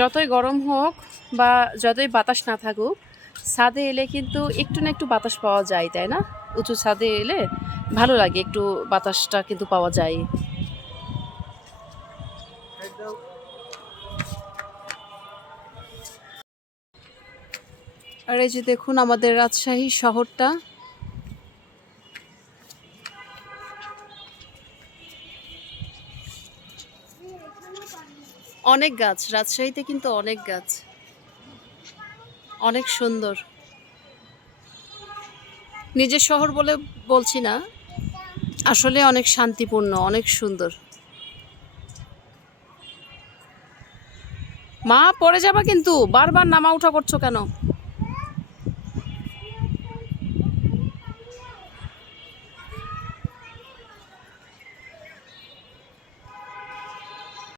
যতই গরম হোক বা যতই বাতাস না থাকুক, ছাদে এলে কিন্তু একটু না একটু বাতাস পাওয়া যায়, তাই না? উঁচু ছাদে এলে ভালো লাগে, একটু বাতাসটা কিন্তু পাওয়া যায়। আর এই যে দেখুন আমাদের রাজশাহী শহরটা, অনেক গাছ, রাজশাহীতে কিন্তু অনেক গাছ, অনেক সুন্দর। নিজের শহর বলে বলছি না, আসলে অনেক শান্তিপূর্ণ, অনেক সুন্দর। মা পড়ে যাবা কিন্তু, বারবার নামা উঠা করছো কেন?